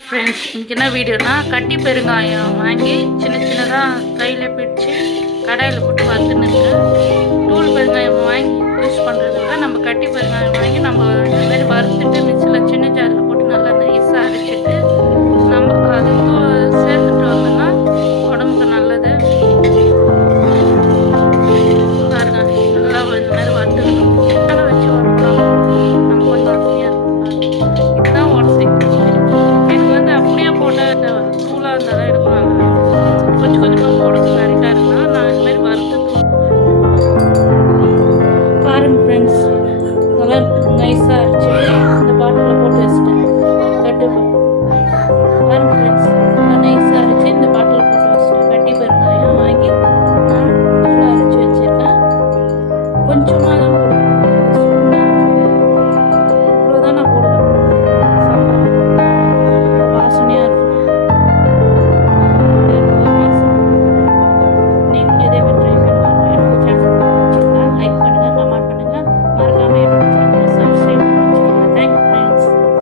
Friends, இன்றைக்கி என்ன வீடியோனா கட்டி பெருங்காயம் வாங்கி சின்ன சின்னதாக கையில் பிடிச்சி கடாயில் போட்டு வறுத்துன்னு இருக்கேன். தூள் பெருங்காயம் வாங்கி யூஸ் பண்ணுறத விட நம்ம கட்டி பெருங்காயம் வாங்கி நம்ம இந்த மாதிரி வறுத்துட்டு மிக்சியில் சின்ன ஜாரில் போட்டு நல்லா நைஸாக அரைச்சிட்டு நம்ம அது சேர்த்துட்டு வந்தோம்னா உடம்புக்கு நல்லது. பாருங்க, நல்லா இந்த மாதிரி வறுத்துக்கணும். நல்லா வச்சு வறுக்கலாம். நம்ம கொஞ்சம் அருமையாக இருக்கும். இதுதான் உடச்சி அப்படியே போட்டு தூளாக இருந்தால் தான் எடுக்குவாங்க. கொஞ்சம் கொஞ்சமாக போடுறது கரெக்டாக இருந்தால் நான் இந்த மாதிரி வறுத்து பாருங்கள் ஃப்ரெண்ட்ஸ், நல்லா நைஸாக அரைச்சி இந்த பாட்டிலில் போட்டு வச்சுட்டேன். பாருங்கள் ஃப்ரெண்ட்ஸ், நல்லா நைஸாக அரைச்சி இந்த பாட்டிலில் போட்டு வச்சுட்டேன். கட்டி பெருங்காயம் வாங்கி நான் தூளாக அரைச்சி வச்சுருக்கேன். கொஞ்சமாக